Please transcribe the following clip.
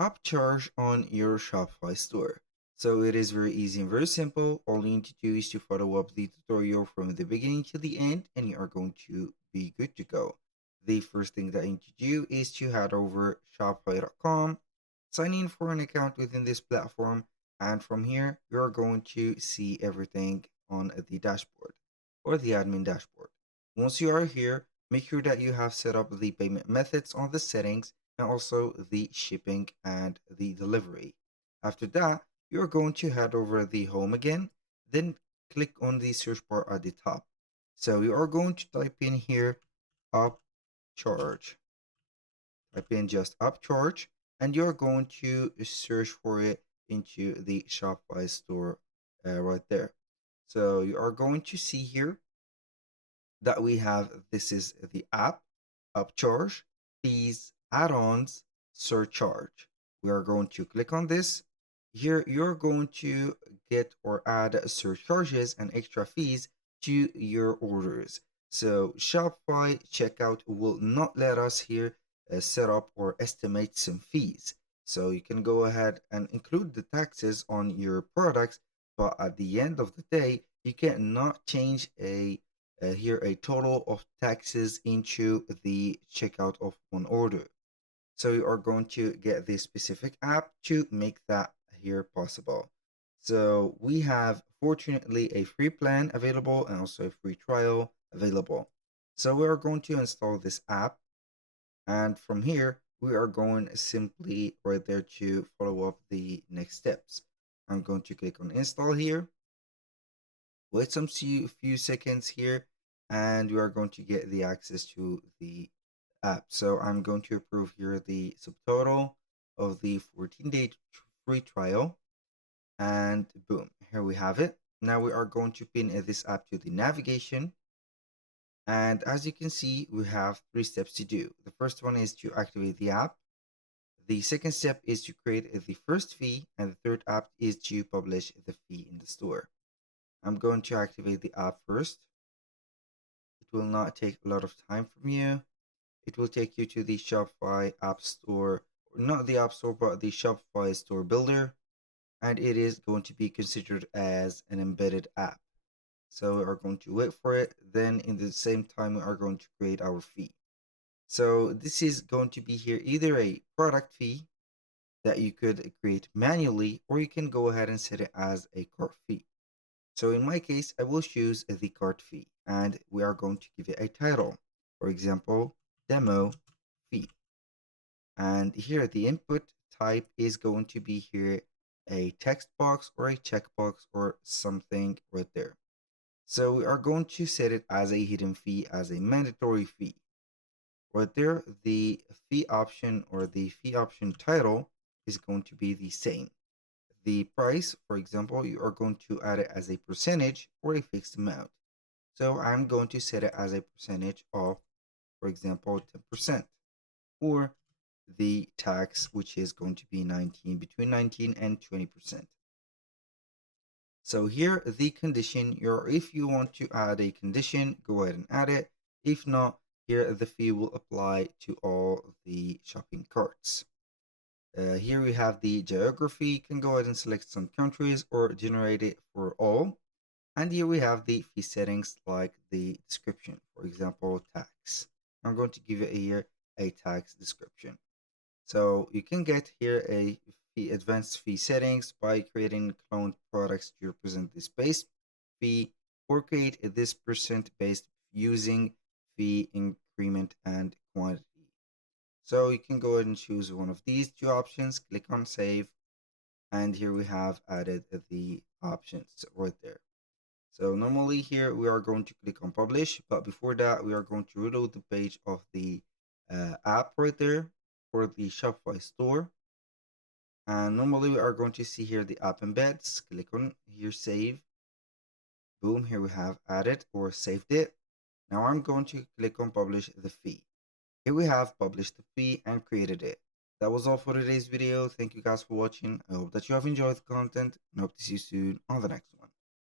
UpCharge on your Shopify store. So it is very easy and very simple. All you need to do is to follow up the tutorial from the beginning to the end, and you are going to be good to go. The first thing that you need to do is to head over shopify.com, sign in for an account within this platform, and from here you're going to see everything on the dashboard or the admin dashboard. Once you are here, make sure that you have set up the payment methods on the settings and also the shipping and the delivery. After that, you're going to head over the home again, then click on the search bar at the top. So you are going to type in here UpCharge. Type in just UpCharge, and you're going to search for it into the Shopify store right there. So you are going to see here that we have, this is the app, UpCharge, fees, add-ons, surcharge. We are going to click on this. Here you're going to get or add surcharges and extra fees to your orders. So Shopify checkout will not let us here set up or estimate some fees. So you can go ahead and include the taxes on your products, but at the end of the day, you cannot change here a total of taxes into the checkout of one order. So you are going to get this specific app to make that here possible. So we have fortunately a free plan available and also a free trial available. So we are going to install this app, and from here we are going simply right there to follow up the next steps. I'm going to click on install here, wait some few seconds here, and you are going to get the access to the app. So I'm going to approve here the subtotal of the 14-day free trial, and boom, here we have it. Now we are going to pin this app to the navigation, and as you can see, we have 3 steps to do. The first one is to activate the app. The second step is to create the first fee, and the third app is to publish the fee in the store. I'm going to activate the app first. It will not take a lot of time from you. It will take you to the Shopify App Store, not the App Store, but the Shopify Store Builder, and it is going to be considered as an embedded app. So we are going to wait for it. Then in the same time, we are going to create our fee. So this is going to be here either a product fee that you could create manually, or you can go ahead and set it as a cart fee. So in my case, I will choose the cart fee, and we are going to give it a title. For example, demo fee. And here the input type is going to be here a text box or a checkbox or something right there. So we are going to set it as a hidden fee, as a mandatory fee. Right there, the fee option or the fee option title is going to be the same. The price, for example, you are going to add it as a percentage or a fixed amount. So I'm going to set it as a percentage of, for example, 10%, or the tax, which is going to be between 19 and 20%. So here the condition, if you want to add a condition, go ahead and add it. If not, here the fee will apply to all the shopping carts. Here we have the geography. You can go ahead and select some countries or generate it for all. And here we have the fee settings like the description, for example, tax. I'm going to give it here a tax description. So you can get here a advanced fee settings by creating cloned products to represent this base fee, or create this percent based using fee increment and quantity. So you can go ahead and choose one of these 2 options, click on save, and here we have added the options right there. So normally here we are going to click on publish, but before that we are going to reload the page of the app right there for the Shopify store. And normally we are going to see here the app embeds. Click on here, save. Boom, here we have added or saved it. Now I'm going to click on publish the fee. Here we have published the fee and created it. That was all for today's video. Thank you guys for watching. I hope that you have enjoyed the content and hope to see you soon on the next one.